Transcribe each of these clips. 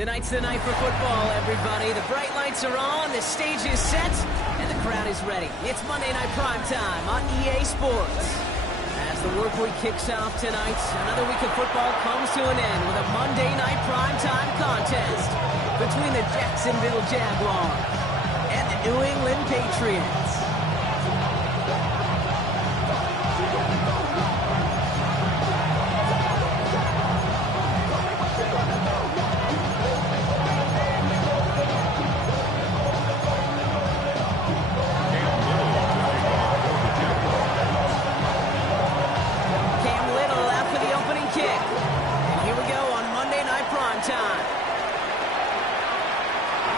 Tonight's the night for football, everybody. The bright lights are on, the stage is set, and the crowd is ready. It's Monday Night Primetime on EA Sports. As the work week kicks off tonight, another week of football comes to an end with a Monday Night Primetime contest between the Jacksonville Jaguars and the New England Patriots.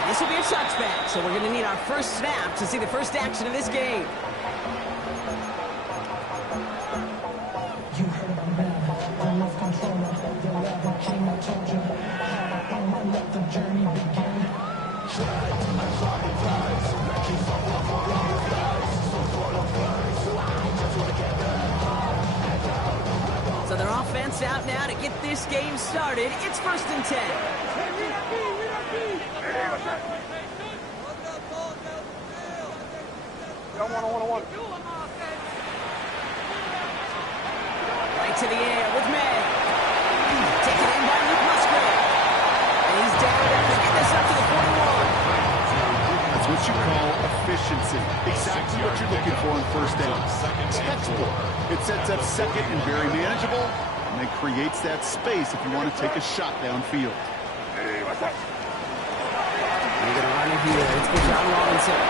This will be a touchback, so we're going to need our first snap to see the first action of this game. You heard about that. I love control. The level king, I told you. I let the journey begin. So their offense out now to get this game started. It's 1st and 10. Right to the air with May. Taken in by Luke Musgrave. And he's down after getting this up to the 41. That's what you call efficiency. Exactly what you're looking for on first down. Textbook. It sets up second and very manageable, and then creates that space if you want to take a shot downfield. They're going to run it here. It's for John Robinson.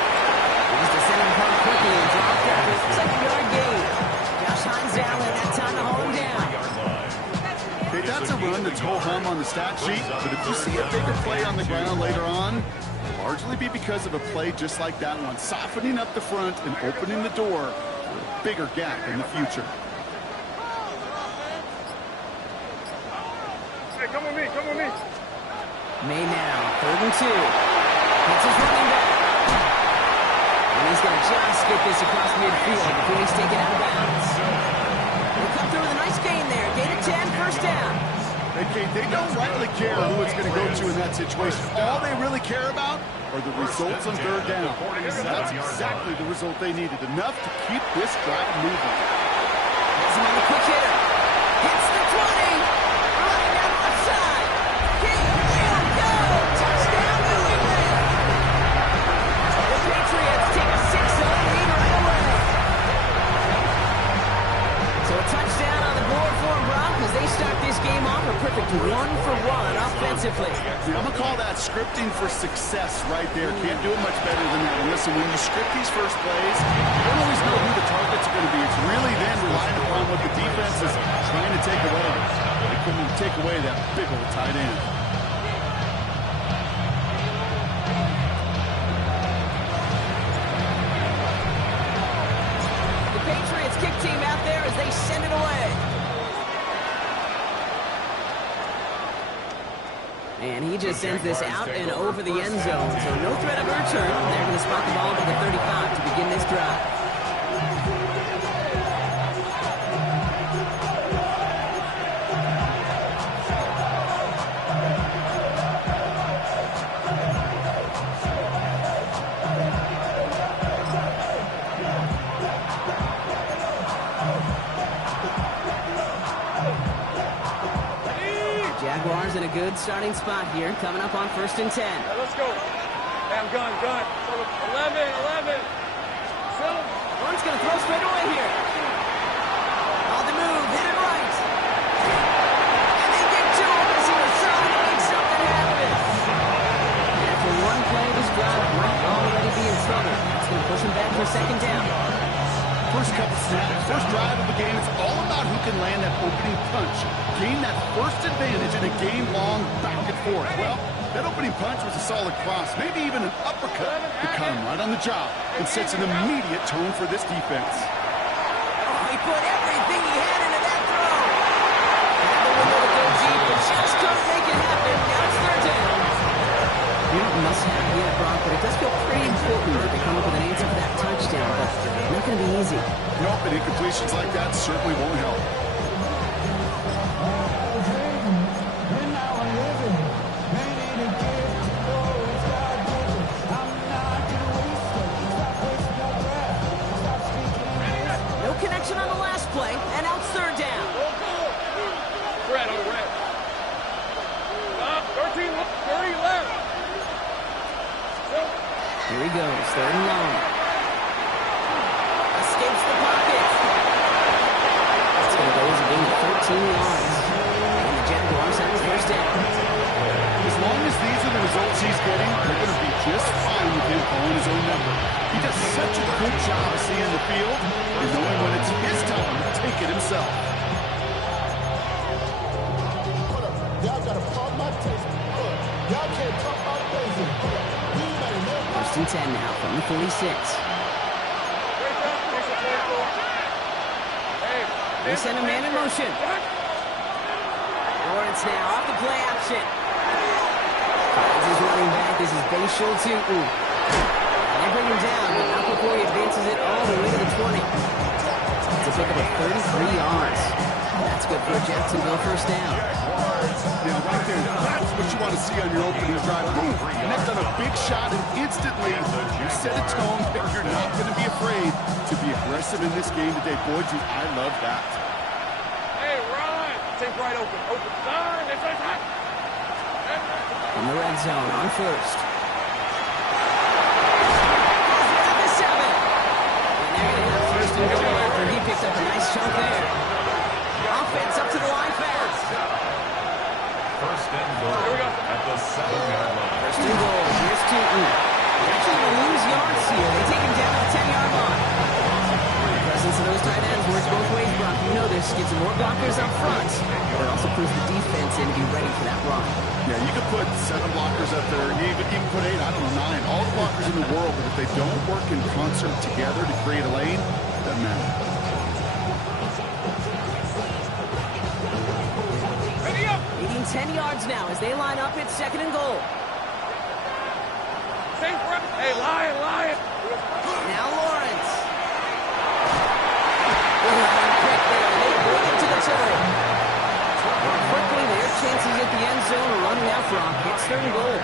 He's to send him home quickly and drop down to the 2nd-yard gain. Josh Hines Allen, that time to hold him down. Okay, that's a run that's ho-hum on the stat sheet, but if you see a bigger play on the ground later on, it'll largely be because of a play just like that one, softening up the front and opening the door for a bigger gap in the future. Hey, come with me, come with me. May now, 3rd and 2. Hits his running back. And he's going to just get this across midfield before he's taken out of bounds. He'll come through with a nice gain there. Gain of 10, first down. Okay, they don't rightly care who it's going to go to in that situation. All they really care about are the results on 3rd down. That's exactly the result they needed. Enough to keep this drive moving. Here's another quick hitter. Hits the 20. Running down the left side. He will go. Touchdown, New England. The Patriots take a 6-0 lead right away. defensively. Yeah, I'm going to call that scripting for success right there. Can't do it much better than that. And listen, when you script these first plays, you don't always know who the targets are going to be. It's really then relying upon what the defense is trying to take away. They couldn't take away that big old tight end. The Patriots kick team out there as they send it away. And he just sends this out and over the end zone. So no threat of a return. They're going to spot the ball by the 35 to begin this drive. Jaguars in a good starting spot here, coming up on 1st and 10. Right, let's go. Hey, I'm gun. 11. Lawrence going to throw straight away here. On the move, hit it right. And they get to him as he was trying to make something happen. And after one play of this drive, might already be in trouble. It's going to push him back for 2nd down. First couple snaps, first drive of the game, it's all about who can land that opening punch. Gain that first advantage in a game-long back and forth. Well, that opening punch was a solid cross, maybe even an uppercut. It caught him right on the job and sets an immediate tone for this defense. Oh, he put everything he had into that throw. Had the window to go deep, but just couldn't make it happen. Now it's 3rd down. You must have yet, Brock, but it does feel pretty important that they come up with an answer for that touchdown, but not going to be easy. Nope, and incompletions like that certainly won't help. No connection on the last play, and now it's 3rd down. Red on red. 30 left. Here he goes, 3rd and long. Escapes the pocket. It's going to go as a gain of 13 yards. And the Jaguars have 1st down. As long as these are the results he's getting, they're going to be just fine with him calling his own number. He does such a good job of seeing the field and knowing when it's his time to take it himself. Y'all gotta pump my taste. Y'all can't talk about crazy. 1st and 10 now from the 46. They send a man in motion. Lawrence now off the play action. Finds his running back. This is Bashul Tutu. They bring him down, but not before he advances it all the way to the 20. It's a pick up of 33 yards. That's good for a Jacksonville 1st down. Now, right there, that's what you want to see on your opening drive. Boom, connect on a big shot, and instantly you set a tone that you're not going to be afraid to be aggressive in this game today. Boy, I love that. Hey, Ron. Take right open. Line. It's hot. In the red zone on 1st. At the 7. And they're going to have 1st and goal after he picked up a nice chunk there. Offense up to the line fast. 1st and goal at the 7-yard line. 1st and goal. Here's Tutu. They're actually going to lose yards here. They take him down at the 10-yard line. The presence of those tight ends works both ways, Brock. You know this. Gives them more blockers up front, but it also puts the defense in to be ready for that run. Yeah, you could put 7 blockers up there, you even put 8, I don't know, 9, all the blockers in the world, but if they don't work in concert together to create a lane, it doesn't matter. Leading 10 yards now as they line up at 2nd and goal. Hey, Lion. Now Lawrence. Quick there. They bring it to the turn. Quickly, their chances at the end zone are running out for him. It's 3rd and goal.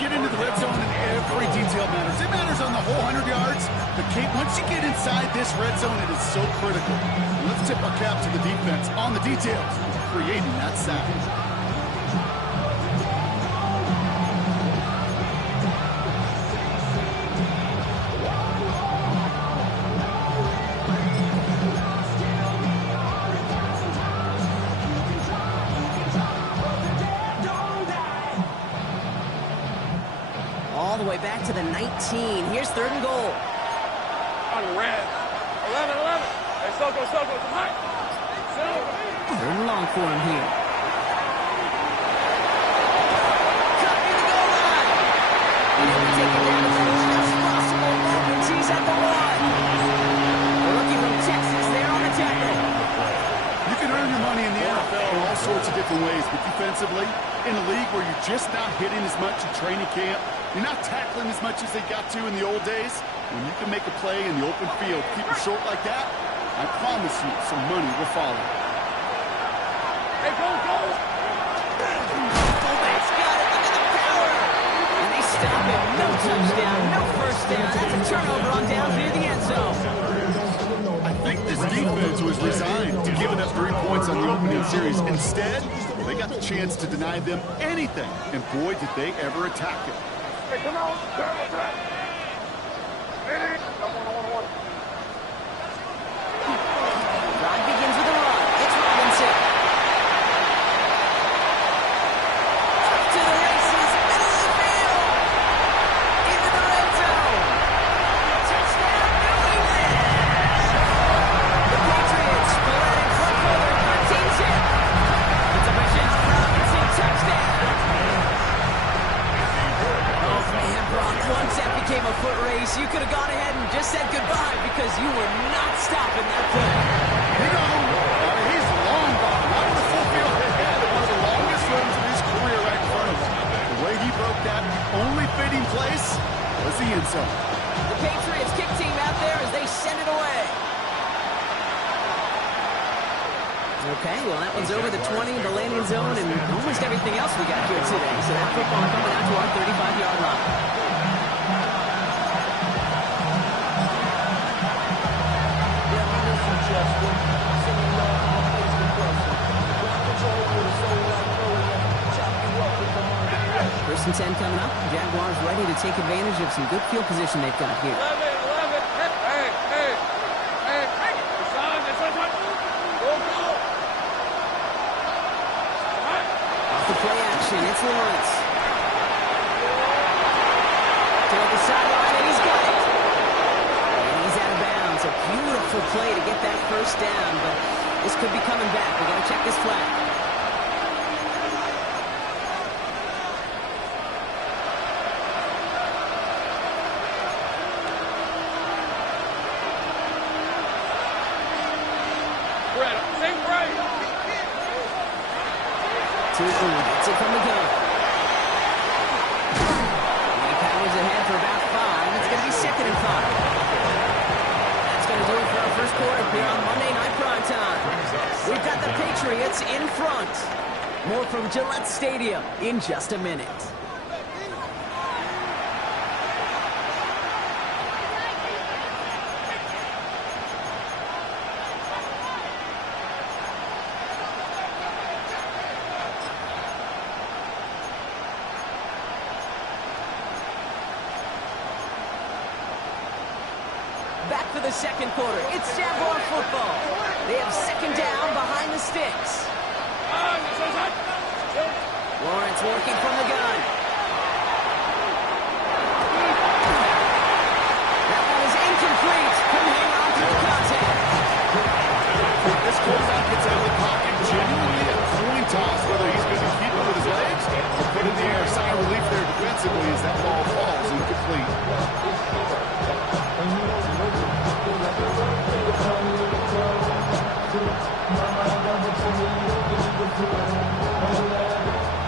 Get into the red zone and every detail matters. It matters on the whole 100 yards. But Kate, once you get inside this red zone, it is so critical. And let's tip our cap to the defense on the details, creating that sack. the way back to the 19. Here's 3rd and goal. On red. 11, 11. Hey, Soko, hot. 3rd and long for him here. Cut near the goal line. And he'll be taken down to the last possible moment. He's at the 1. The rookie from Texas there on the tackle. You can earn your money in the NFL in all sorts of different ways, but defensively, in a league where you're just not hitting as much in training camp, you're not tackling as much as they got to in the old days, when you can make a play in the open field, keep it short like that, I promise you some money will follow. Hey, go! Fullback's got it. Look at the power. And they stop him. No touchdown, no first down. That's a turnover on downs near the end zone. I think this defense was resigned to giving up 3 points on the opening series. Instead, they got the chance to deny them anything, and boy, did they ever attack it. Hey, come on. Hey, one. Drive begins with a run. It's Robinson. Off to the races. Middle of the field. Into the red zone. Touchdown, New England. The Patriots pull out in front for their 13th hit. It's a Michelle Robinson touchdown. Oh, man, Brock, once that became a foot race, you could have gone ahead and just said goodbye because you were not stopping that play. You know, he's long gone. Not with a full field ahead of one of the longest runs of his career right in front of him. The way he broke that, only fitting place was the end zone. The Patriots kick team out there as they send it away. Okay, well, that one's over the 20, the landing zone, and almost everything else we got here today. So that football coming out to our 35-yard line. First and 10 coming up. Jaguars ready to take advantage of some good field position they've got here. 11. Hey. Son, it's a touch. Go. Off the play action, it's Lawrence. Toward the sideline, and he's got it. And he's out of bounds. A beautiful play to get that first down, but this could be coming back. We're going to check this flag. Gets it from the gun. And he powers ahead for about 5. It's going to be 2nd and 5. That's going to do it for our first quarter here on Monday Night Primetime. We've got the Patriots in front. More from Gillette Stadium in just a minute. Back for the second quarter. It's Jaguar football. They have 2nd down behind the sticks. Lawrence working from the gun. That one is incomplete. Couldn't hang on to the contact. This quarterback gets out of the pocket genuinely a coin toss, whether he's going to keep it with his legs or put it in the air. Sign of relief there defensively as that ball falls incomplete.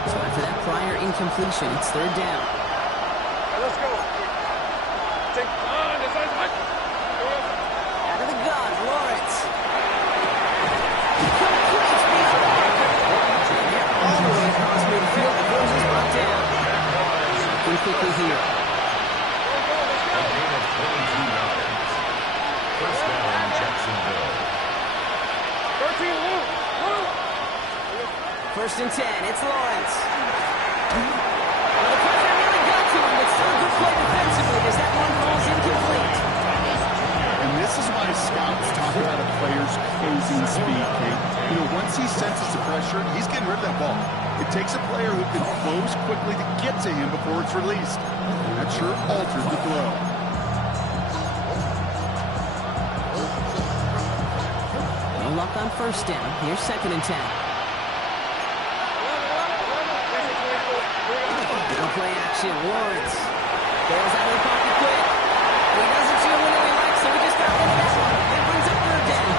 So after that prior incompletion, it's 3rd down. Let's go. Take on. Out of the gun, Lawrence. Complete beyond the marker. And they're all the way across midfield before he's brought down. Looking quickly here. First down, Jacksonville. 13, Luke. 1st and 10, it's Lawrence. Well, the pressure really got to him, but still a good play defensively as that one falls incomplete. And this is why scouts talk about a player's closing speed, Kate. You know, once he senses the pressure, he's getting rid of that ball. It takes a player who can close quickly to get to him before it's released. That sure altered the throw. No luck on first down. Here's 2nd and 10. Little play action. Lawrence bails out of the pocket quick. He doesn't see a window he likes, so he just got rid of that one. It brings up 3rd down.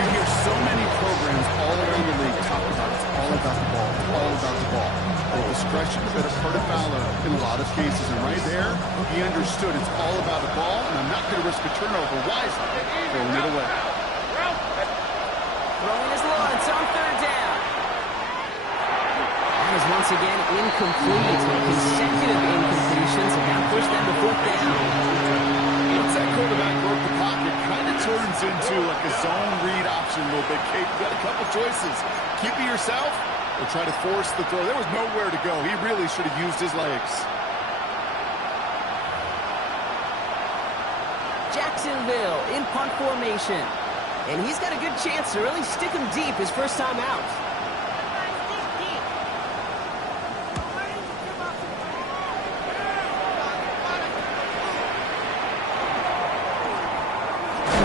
You hear so many programs all around the league talk about it's all about the ball. It's all about the ball. Well, discretion is better part of valor in a lot of cases. And right there, he understood it's all about the ball, and I'm not going to risk a turnover wisely, throwing it away. Throwing is Lawrence on 3rd down. That is once again incomplete. Consecutive incompletions, and now push them to 4th down. Once that quarterback broke the pocket, kind of turns into like a zone read option a little bit. Kate, you got a couple choices. Keep it yourself or try to force the throw. There was nowhere to go. He really should have used his legs. Jacksonville in punt formation. And he's got a good chance to really stick him deep his first time out.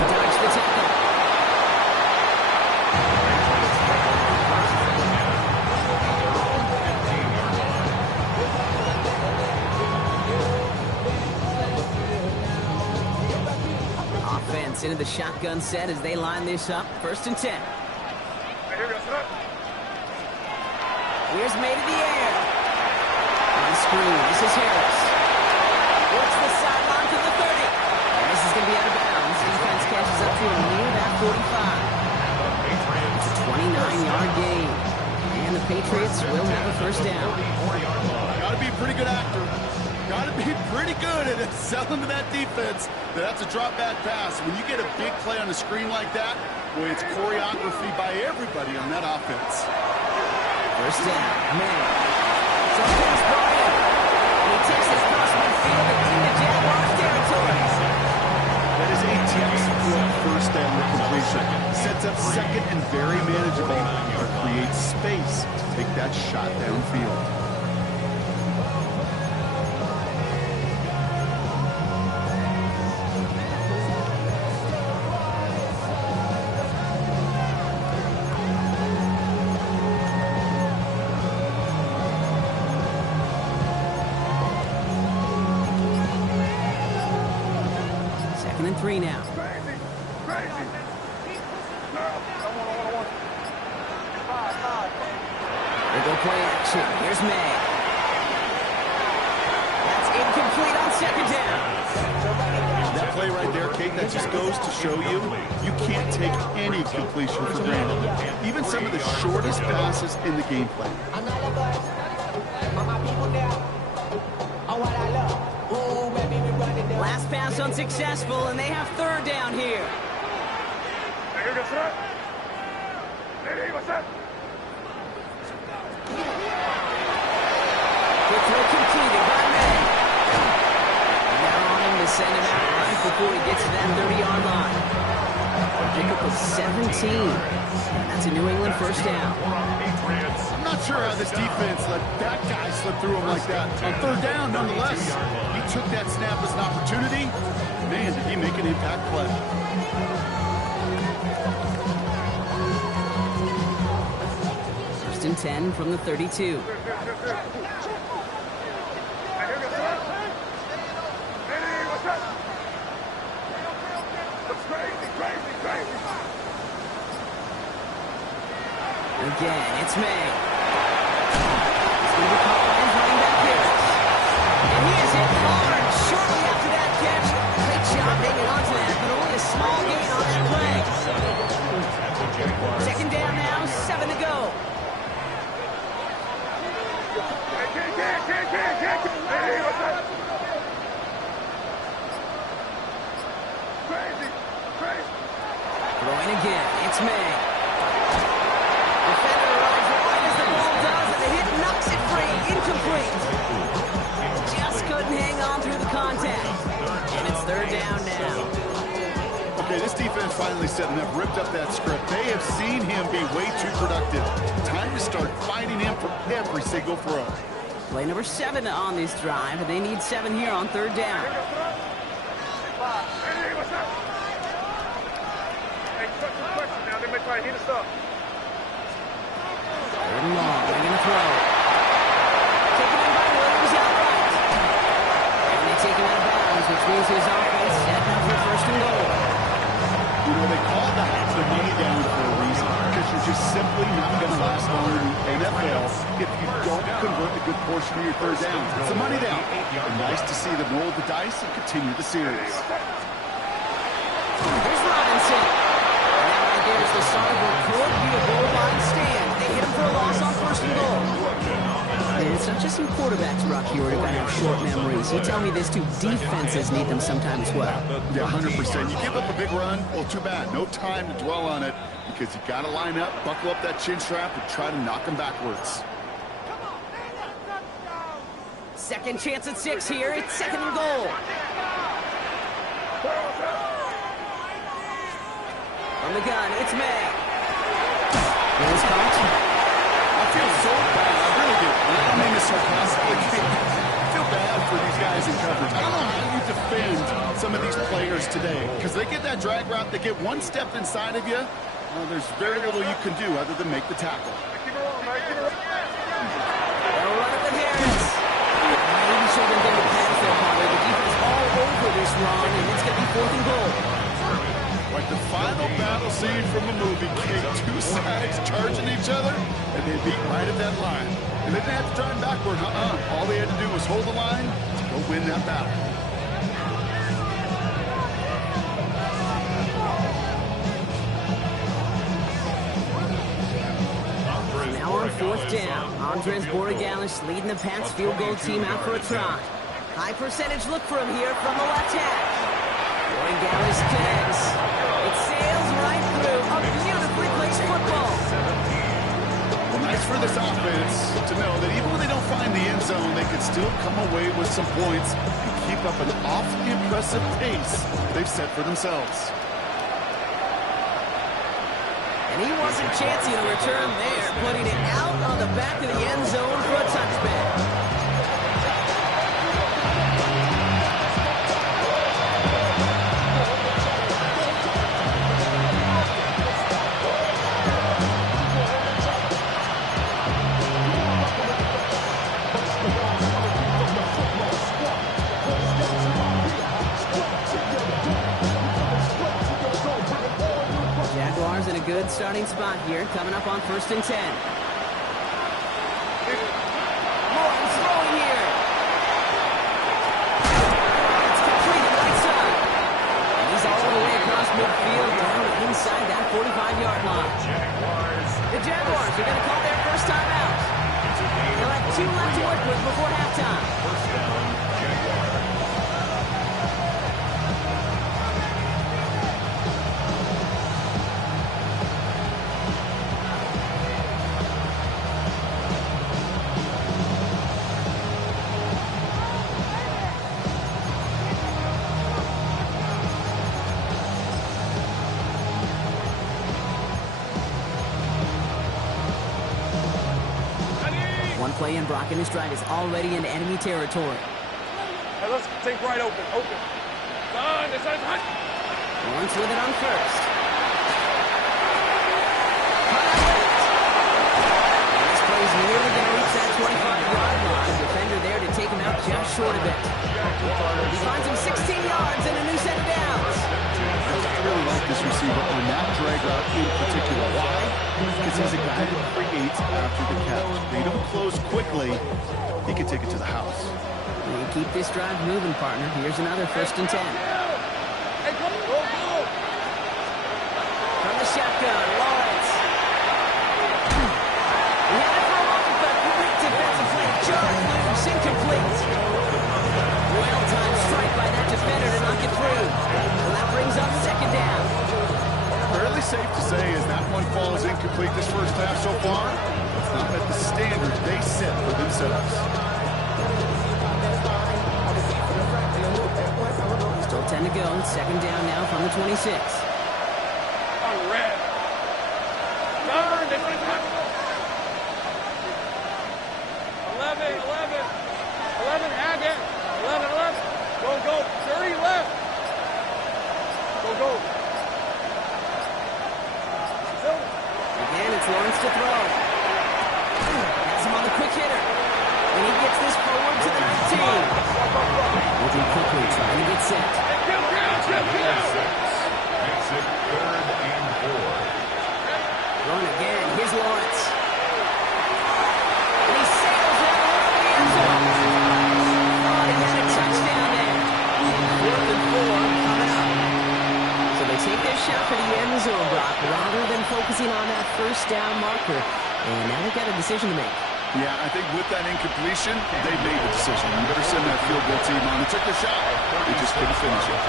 Dodge the tackle. Offense into the shotgun set as they line this up. 1st and 10. Here's May to the air. On screen, this is Harris. Works the sideline to the 30. And this is going to be out of bounds. Defense catches up to him near that 45. It's a 29-yard gain. And the Patriots will have a 1st down. Got to be a pretty good actor. Got to be pretty good at selling to that defense. That's a drop back pass. When you get a big play on the screen like that, boy, it's choreography by everybody on that offense. 1st down, May. Sometimes Brian. And he takes this cross midfield and into Jaguars territory. That is a textbook 1st down completion. Sets up 2nd and very manageable, or creates space to take that shot downfield. And 3 now. They go play action. Here's May. That's incomplete on 2nd down. That play right there, Kate, that just goes to show you can't take any completion for granted. Even some of the shortest passes in the game plan. Last pass unsuccessful, and they have 3rd down here. Quick throw completed by May. Now on him to send him out right before he gets to that 30-yard line. A pickup of 17. And that's a New England 1st down. I'm not sure how this defense let that guy slip through him like that. On 3rd down, nonetheless, he took that snap as an opportunity. Man, did he make an impact play. First and 10 from the 32. Again, it's May. He's going to be caught by his running back Harris. And he is hit hard shortly after that catch. Great job hanging on to that, but only a small gain on that play. 2nd down now, 7 to go. Throwing again, it's May. Defender arrives right as the ball does, and the hit knocks it free. Incomplete. Just couldn't hang on through the contact. And it's 3rd down now. Okay, this defense finally said enough, ripped up that script. They have seen him be way too productive. Time to start fighting him for every single throw. Play number 7 on this drive, and they need 7 here on 3rd down. Hey, what's up? Hey, cut some questions now. They may try to hit us up. 3rd and long, they're going to throw. Taken in by Williams outright. And they take him out of bounds, which means his offense set up for 1st and goal. You know, they call that the money down for a reason, because you're just simply not going to last long in the NFL if you don't convert a good portion of your 3rd down. It's a money down. And nice to see them roll the dice and continue the series. Here's Robinson. And that right there is the start of what could be a goal line stand. They hit him for a loss on 1st and goal. And it's not just some quarterbacks, Rocky, who are going to have short memories. You tell me this too, defenses need them sometimes as well. Yeah, 100%. You give up a big run, well, too bad. No time to dwell on it because you got to line up, buckle up that chin strap, and try to knock them backwards. 2nd chance at 6 here. It's 2nd and goal. From the gun, it's May. Here's caught. I feel so bad. I really do. And I don't mean this sarcastically. I feel bad for these guys in coverage. I don't know how you defend some of these players today because they get that drag route, they get one step inside of you. Well, there's very little you can do other than make the tackle. Keep it rolling, man. Keep it rolling. They'll run it with Harris. Maybe should have been getting past there, Potter. The defense all over this run, and it's going to be 4th and goal. Like the final battle scene from a movie, Kate, 2 sides charging each other, and they beat right at that line. And they didn't have to drive backward, All they had to do was hold the line to go win that battle. Now on 4th down, Andres Borregalis leading the Pats field goal team out for a try. High percentage look for him here from the left hash. Borregalis connects. It sails right through a beautifully placed football. Well, nice for this offense to know that even when they don't find the end zone, they can still come away with some points and keep up an awfully impressive pace they've set for themselves. And he wasn't chancing a return there, putting it out on the back of the end zone for a touchback. Jaguars in a good starting spot here, coming up on 1st and 10. Morton's throwing here. It's completed right side. And he's all the way across midfield down inside that 45-yard line. The Jaguars are going to call their first time out. They'll have 2 left to work with before halftime. Play and Brock in his drive is already into enemy territory. Hey, let's take right open. Open. Done. It's hot. Lawrence with it on 1st. This play's nearly going to reach that 25-yard line. Defender there to take him out just short of it. He finds him 16 yards and a new set of downs. I really like this receiver on that drag route in particular. Why? Because he's a guy that creates after the catch. They don't close quickly. He can take it to the house. You keep this drive moving, partner. Here's another 1st and 10. Hey, come on. Go, go. From the shotgun, Lawrence. He had it for a moment, but great defensive play. Charge loose, incomplete. Well-timed strike by that defender to knock it free. And that brings up 2nd down. Fairly safe to say as that one falls incomplete this first half so far, it's not met the standard they set for themselves. Still 10 to go. Second down now from the 26. On red. Turn. This is happening. 11, Haggett. 11. Go. 30 left. Go. Again, it's Lawrence to throw. Has him on the quick hitter. And he gets this forward to the 19. Moving quickly, trying to get set. Makes it 3rd and 4. Run again. Here's Lawrence. And he sails it around the end zone. Oh, he had a touchdown there. 4th and 4 coming up. So they take their shot for the end zone, Brock, rather than focusing on that first down marker. And now they've got a decision to make. Yeah, I think with that incompletion, they made the decision. You better send that field goal team on. They took the shot. They just couldn't finish it.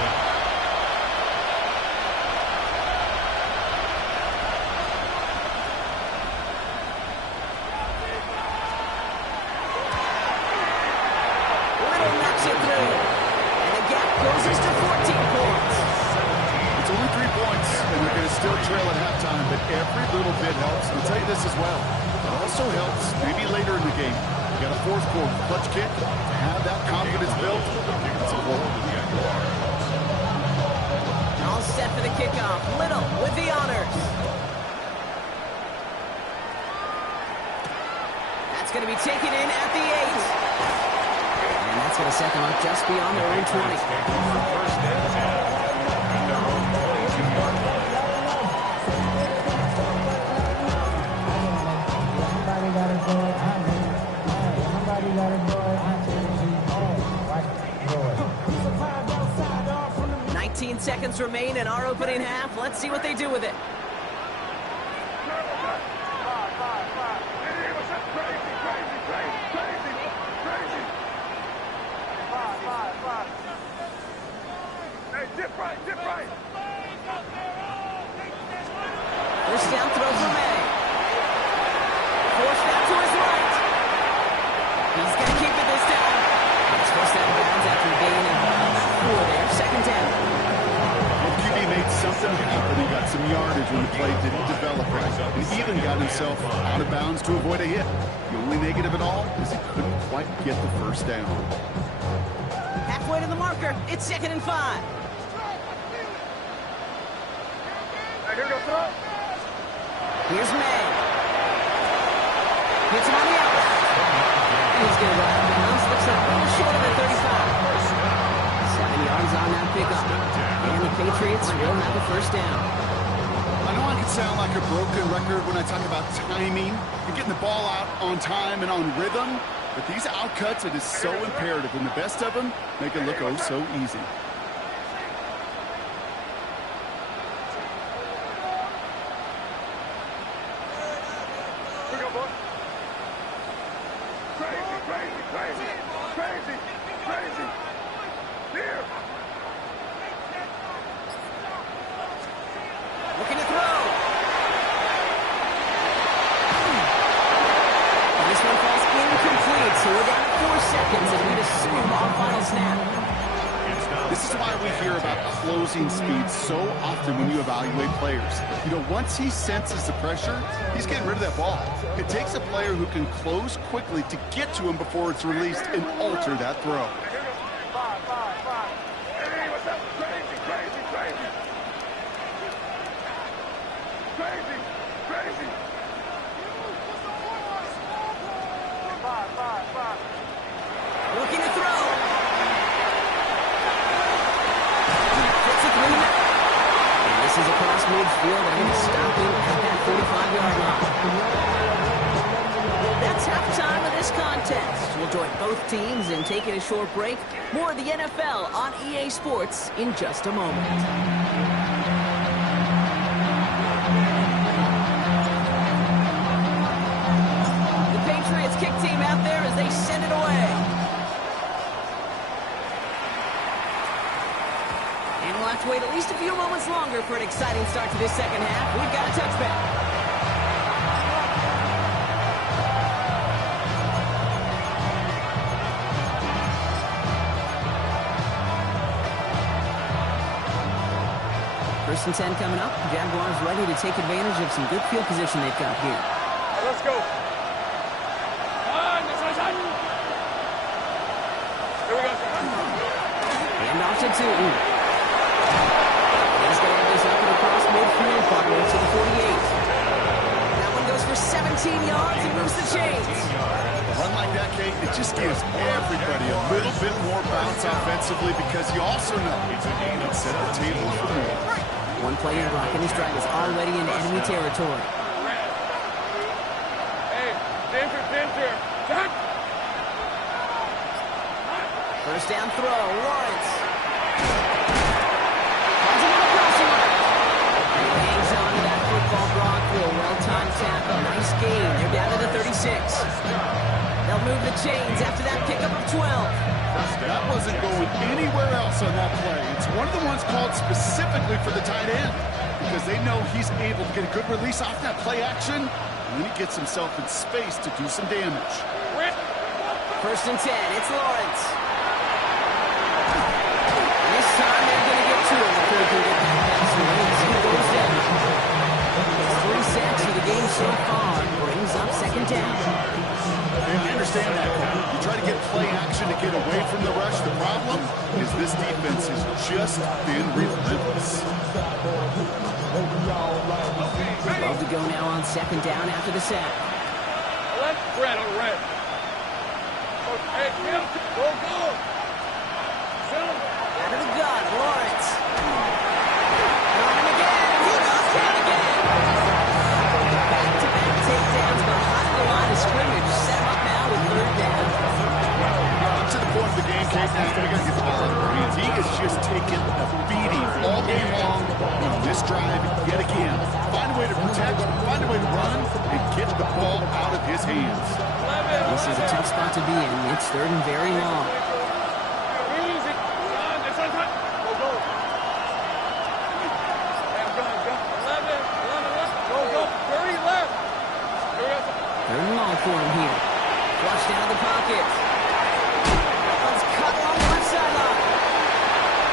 Little knocks it through. And the gap closes to 14 points. It's only 3 points, and they're going to still trail at halftime, but every little bit helps. I'll tell you this as well. It also helps maybe later in the game. You got a fourth quarter clutch kick to have that confidence built. It's important. All set for the kickoff. Little with the honors. That's going to be taken in at the 8. And that's going to set them up just beyond their own 20. First and 10. At their own 22-yard line. Somebody got a boy, I need. Somebody got a boy, I need. 19 seconds remain in our opening half. Let's see what they do with it. Dip right. First down throw for May. Forced out to his right. He's going to keep it this time. It's first out of bounds after gaining 4 there. Second down. Well, QB made something happen. He got some yardage when the play didn't develop right. He even got himself out of bounds to avoid a hit. The only negative at all is he couldn't quite get the first down. Halfway to the marker. It's 2nd and 5. Here goes throw. Here's May. Hits him on the outlet. And he's going to go out of bounds. Looks like a little short of the 35. 7 yards on that pickup. And the Patriots will have the first down. I know I can sound like a broken record when I talk about timing and getting the ball out on time and on rhythm, but these outcuts, it is so imperative, and the best of them make it look oh so easy. Crazy. Here. Looking to throw. And this one falls incomplete, so we're down to 4 seconds as we assume our final snap. This is why we hear about closing speed so often when you evaluate players. You know, once he senses the pressure, he's getting rid of that ball. It takes a player who can close quickly to get to him before it's released and alter that throw. Hey, what's up? Crazy. Looking to throw. Fits it through. And this is across midfield. They're going to stop him at that 45-yard line. That's halftime of this contest. We'll join both teams in taking a short break. More of the NFL on EA Sports in just a moment. Kick team out there as they send it away. And we'll have to wait at least a few moments longer for an exciting start to this second half. We've got a touchback. First and 10 coming up. Jaguars ready to take advantage of some good field position they've got here. Let's go. Here we go. And off to Tootin. He's going to have this up and across midfield, partner to the 48. That one goes for 17 yards and moves the chains. A run like that, Kate, it just gives everybody a little bit more bounce offensively because you also know it's a game that set the table for more. One player blocking his drive is already in enemy territory. Hey, danger. First down throw, Lawrence. Finds him on the crossing line. And he hangs on to that football block for a well-timed tackle. Nice gain. They're down to the 36. They'll move the chains after that pickup of 12. That wasn't going anywhere else on that play. It's one of the ones called specifically for the tight end because they know he's able to get a good release off that play action, and then he gets himself in space to do some damage. First and 10, it's Lawrence. This time they're going to get to him before he can get that pass away. He goes down. His 3 sacks for the game so far brings up second down. I understand that, Cole. You try to get play action to get away from the rush. The problem is this defense has just been relentless. 12 to go now on second down after the sack. Red on red. Hey, go. Out of the gun, Lawrence. On him again. He goes down again. Back-to-back takedowns behind the line of scrimmage. Set him up now with third down. Up to the point of the game, Kate, now we got to get the ball out of our hands. He has just taken a beating all game long on this drive yet again. Find a way to protect, find a way to run, and get the ball out of his hands. This is a tough spot to be in. It's third and very long. Easy. Go. Go. 30 left. Third and long for him here. Flushed out of the pocket. One's cut along the left sideline.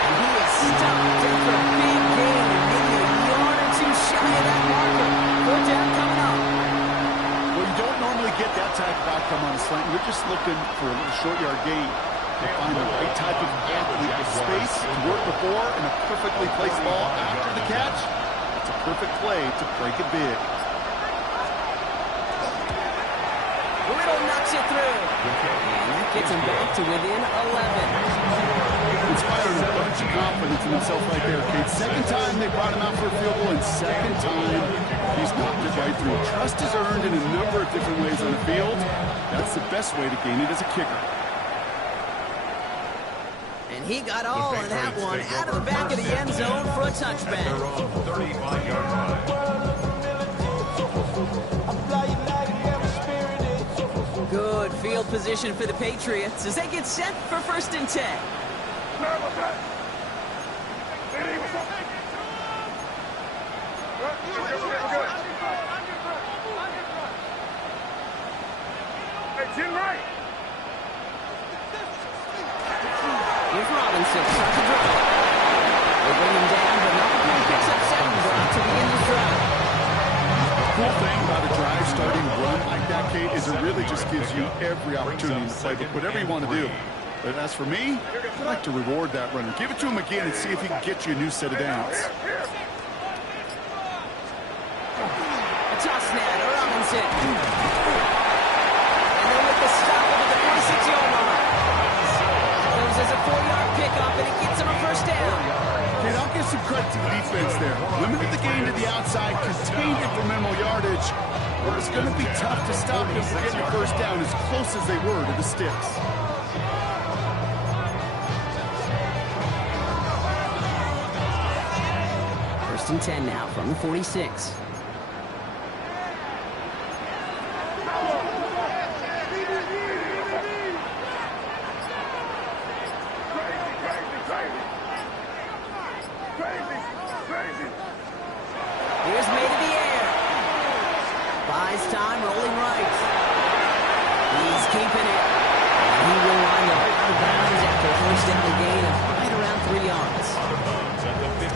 And he is stopped after a big gain. Maybe a yard or two shy of that marker. Third down coming up. Well, you don't normally get that type of outcome on a slant. You're just looking for a little short yard gain. To find the right type of athlete with space to work before and a perfectly placed ball after the catch. It's a perfect play to break it big. Little knocks it through. And that gets him back to within 11. Inspiring a bunch of confidence in himself right there, Kate. Second time they brought him out for a field goal, and second time he's knocked it right through. Trust is earned in a number of different ways on the field. That's the best way to gain it as a kicker. And he got all of that one out of the back of the end zone for a touchback. They're on 35-yard line. Good field position for the Patriots as they get set for first and 10. Here's Robinson, start to drive. They bring him down, but not before he picks up 7 brought to the end of the drive. The cool thing about a drive starting run like that, Kate, is it really just gives you every opportunity in the playbook, whatever you want to do. But as for me, I like to reward that runner. Give it to him again and see if he can get you a new set of downs. A toss now to Robinson. And then with the stop over the 46-yard line. That goes as a 4-yard pickup, and it gets him a first down. Kate, I'll give some credit to the defense there. Limited the gain to the outside, contained it for minimal yardage. But it's going to be tough to stop them from getting a first down as close as they were to the sticks. First and 10 now from the 46. Here's made in the air. Buys time, rolling right. He's keeping it. And he will wind up out of bounds after a first down gain of right around 3 yards.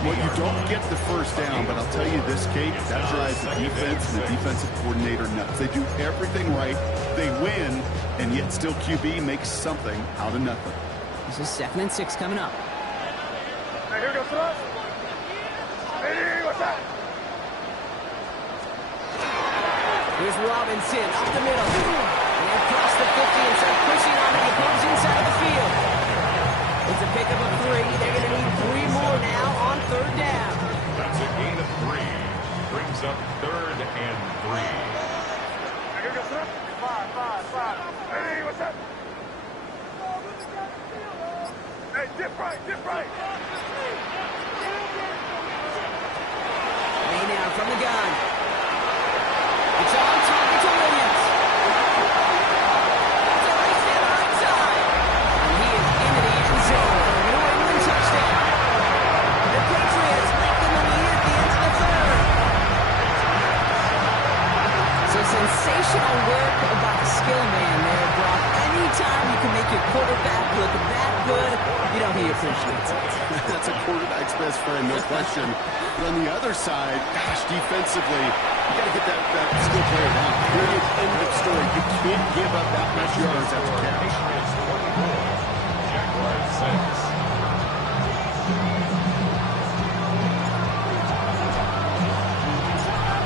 What you don't get the first down, but I'll tell you this, Kate, that drives the defense and the defensive coordinator nuts. They do everything right, they win, and yet still QB makes something out of nothing. This is 2nd and 6 coming up. Hey, here goes us. Hey, what's that? Here's Robinson up the middle. And they're across the 50 and start pushing onto the opposing side of the field. It's a pickup of 3. They're going to need 3 more now on 3rd down. That's a gain of 3. Brings up 3rd and 3. Hey, here goes us. 5. Hey, what's that? Hey, dip right. May now from the gun. It's on target to Williams. It's a race down the right side. And he is into the end zone. New England touchdown. The Patriots making the lead at the end of the 3rd. So sensational work by the skill man there, Brock. Anytime you can make your quarterback look that good, you know he appreciates it. That's a quarterback's best friend, no question. But on the other side, gosh, defensively, you got to get that skill player down. Period. End of story. You can't give up that much yards after catch. Patriots 21. Jaguars 6.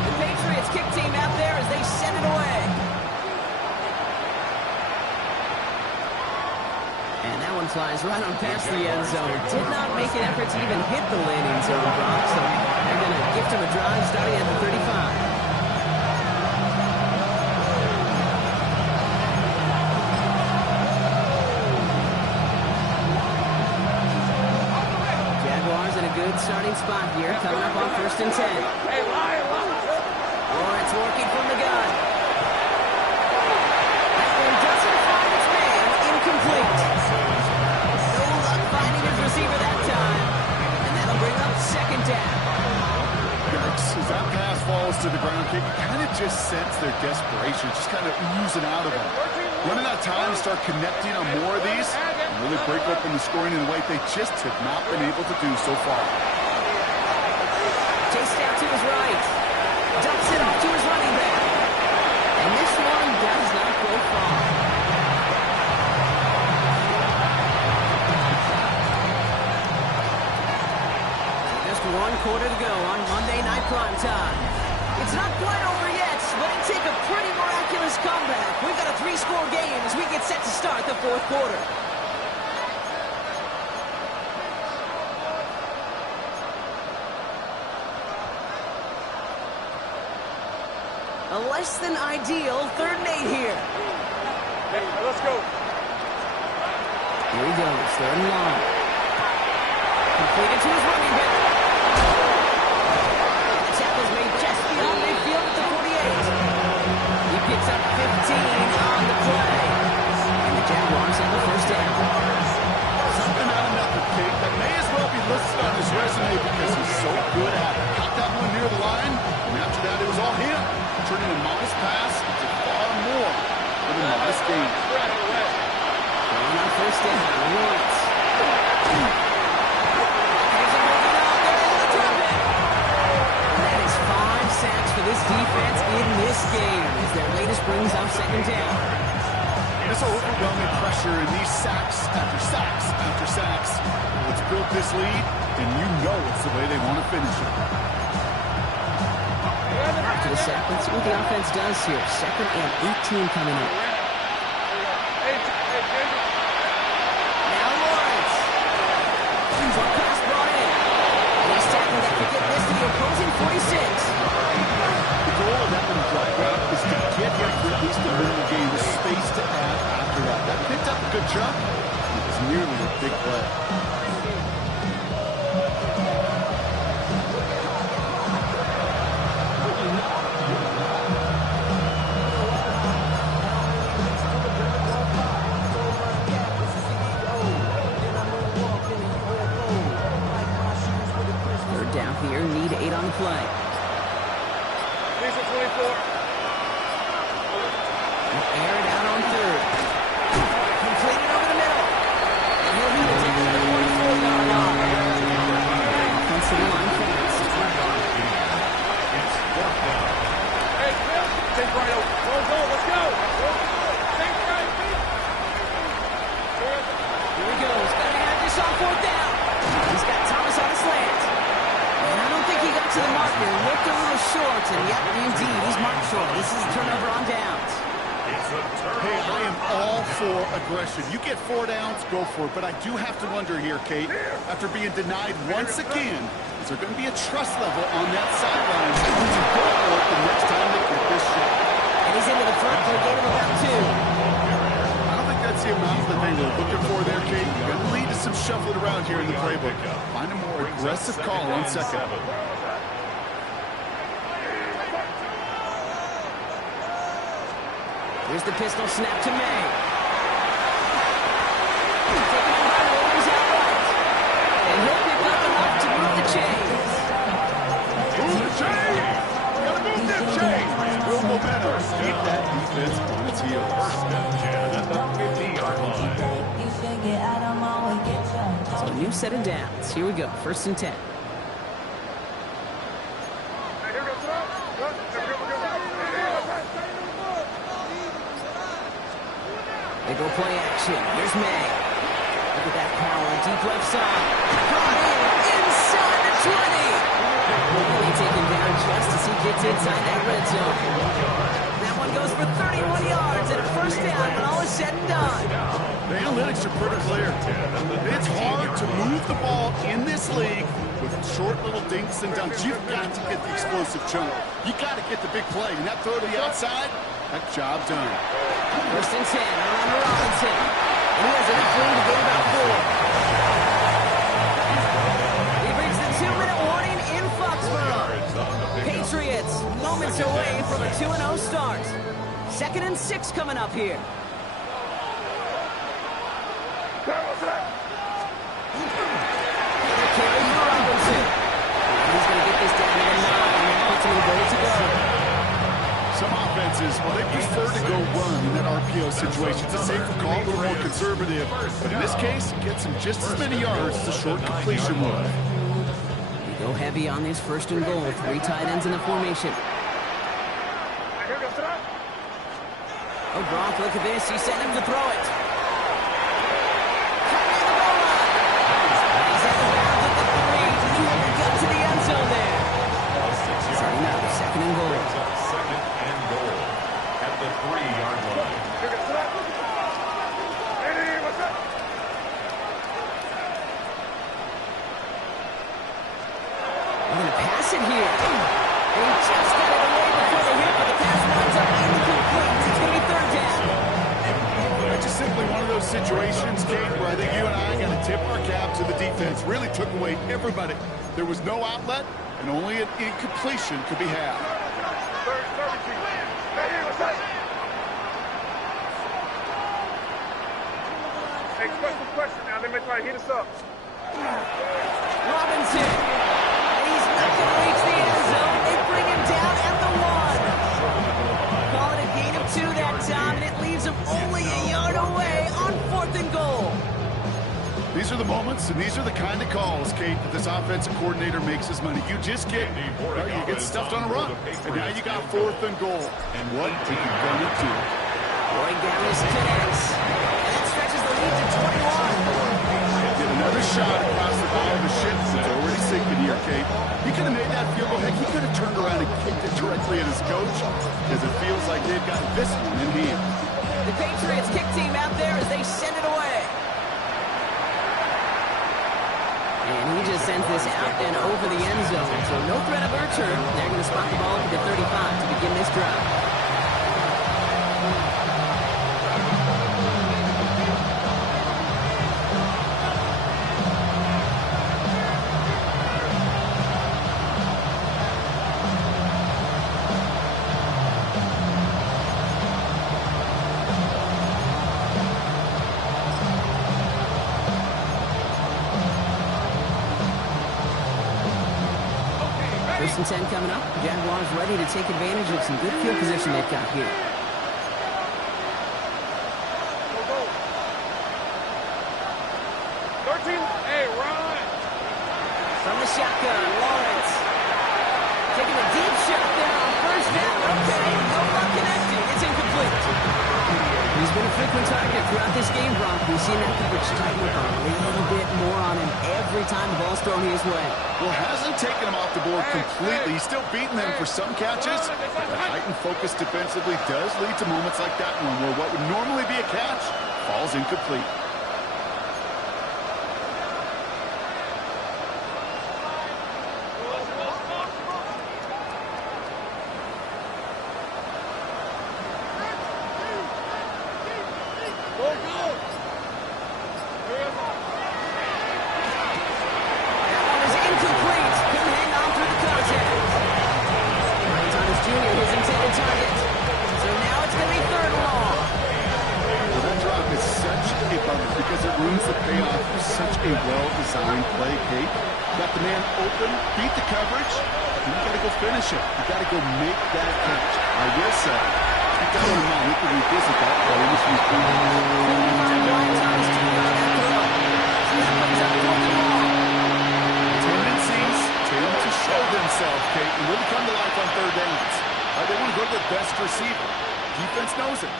The Patriots kick team out there as they send it away. And that one flies right on past the end zone. Did not make an effort to even hit the landing zone, Brock. So they're going to gift him a drive starting at the 35. Jaguars in a good starting spot here, coming up on 1st and 10. Hey, Lion. Lawrence working from the gun. That one doesn't find its man. Incomplete. No luck finding his receiver that time. And that'll bring up 2nd down. As that pass falls to the ground, Kate, you kind of just sense their desperation, just kind of oozing out of them. Running out of time to start connecting on more of these and really break open the scoring in a way they just have not been able to do so far. Chased out to his right. Dumps it off to his running back. And this one does not go far. Just 1 quarter to go on Monday Night Primetime. It's not quite over yet, but it take a pretty miraculous comeback. We've got a 3-score game as we get set to start the 4th quarter. A less than ideal 3rd and 8 here. Hey, let's go. Here he goes, 3rd and long. Completed to his running back. The tackle's made just beyond midfield at the 48. He picks up 15 on the play. And the Jaguars have the 1st down. Something out of nothing, Kate, that may as well be listed on his resume because he's so good at it. Got that one near the line, and after that it was all him. Turning a modest pass into far more than a modest gain. Going on 1st down, Lawrence. Here's a moving out there into the traffic. And that is 5 sacks for this defense in this game as their latest brings up 2nd down. This overwhelming pressure and these sacks after sacks after sacks. It's built this lead, and you know it's the way they want to finish it. After the sack, let's see what the offense does here. 2nd and 18 coming up. Now Lawrence. Short pass brought in. And he's tackling that to get this to the opposing 46. The goal of that little drop route is to get him for at least the middle of the game with space to add after that. That picked up a good chunk. It was nearly a big play. Here, need 8 on the play. These are 24. Air it out on 3rd. Completed over the middle. And he'll be taken to the 44-yard line. Offensive line fast. Here he goes. Gotta have this on fourth down. He's got Thomas on the slant. And I don't think he got to the mark here. Looked a little short. And yep, indeed, he's marked short. This is a turnover on downs. Hey, I am all for aggression. You get 4 downs, go for it. But I do have to wonder here, Kate, after being denied once again, is there going to be a trust level on that sideline so he can go for it the next time they get this shot? And he's into the front for a gain of about 2. I don't think that's the amount that they were looking for there, Kate. You're going to lead to some shuffling around here in the playbook. Find a more aggressive call on second. Here's the pistol snap to May. Taken in by Williams outright. And he'll pick up enough to move the chains. Move the chains! Gotta move them chains! Real momentum. Keep that defense on its heels. First and 10 at the 50-yard line. So a new set of downs. Here we go. First and 10. They go play action. Here's May. Look at that power. Deep left side. Brought in inside the 20. They take him down just as he gets inside that red zone. That one goes for 31 yards and a first down when all is said and done. The analytics are pretty clear. It's hard to move the ball in this league with short little dinks and dunks. You've got to get the explosive chunk. You got to get the big play. And that throw to the outside, that job done. First and 10, around to Robinson. And he has enough room to get about 4. He brings the 2-minute warning in Foxborough. Patriots moments away from a 2-0 start. 2nd and 6 coming up here. Carry for Robinson. He's going to get this down to the 9 and puts him in goal to go. Some offenses, well, they prefer to go run in that RPO situation. It's a safer call, a little more conservative. But in this case, it gets him just as many yards as a short completion would. We go heavy on this 1st and goal. 3 tight ends in the formation. Oh, Gronk, look at this. He sent him to throw it. Coming to the goal line. He's at the bounds at the 3. He got to the end zone there. So now, 2nd and goal. Second and goal at the 3-yard line. We're going to pass it here. They just got it away before they hit, but the pass winds up incomplete. It's going to be 3rd down. It's just simply one of those situations, Kate, where I think you and I got to tip our cap to the defense. Really took away everybody. There was no outlet, and only an incompletion could be had. Hey, question now. They may try to hit us up. Robinson. He's not going to reach the end zone. They bring him down at the 1. Call it a gain of 2 that time, and it leaves him only a yard away on 4th and goal. These are the moments, and these are the kind of calls, Kate, that this offensive coordinator makes his money. You just get, you get stuffed on a run, and now you got 4th and goal. And what are you going to do? Going down his connects. And that stretches the lead to 21. Get another shot across the bow of the ship. It's already sinking here, Kate. He could have made that field goal. Heck, he could have turned around and kicked it directly at his coach, because it feels like they've got this one in hand. The Patriots kick team out there as they send it away. And he just sends this out and over the end zone. So no threat of a return. They're going to spot the ball at the 35 to begin this drive. First and 10 coming up. Jaguars ready to take advantage of some good field position they've got here. From the shotgun, Lawrence. Taking a deep shot there on 1st down. Okay, no luck connecting. It's incomplete. He's been frequent target throughout this game, Brock. We've seen that coverage tighten up a little bit more on him every time the ball's thrown his way. Well, hasn't taken him off the board completely. He's still beating them for some catches. But the heightened focus defensively does lead to moments like that one where what would normally be a catch falls incomplete.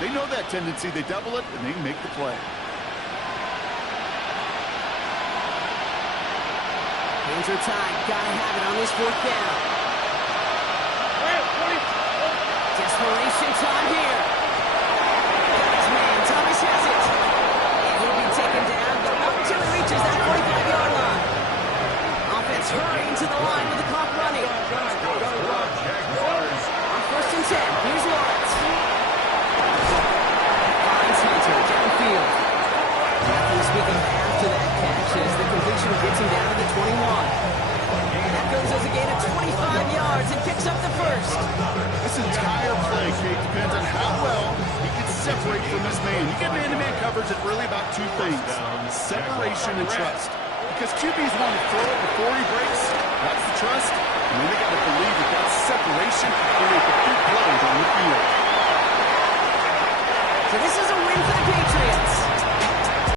They know that tendency. They double it, and they make the play. Hands are tied. Gotta have it on this fourth down. Desperation time here. His man, Thomas has it. And he'll be taken down, but not until he reaches that 45-yard line. Offense hurrying to the line with the clock running. On 1st and 10, here's Lawrence. Downfield. Definitely speaking after that catch as the completion gets him down to the 21. And that goes as a gain of 25 yards and picks up the first. This entire play, Kate, depends on how well he can separate from his man. You get man-to-man coverage at really about two things, separation and trust. Because QBs want to throw it before he breaks. That's the trust. And then they got to believe that that separation can create the big plays on the field. So this is a win for the Patriots.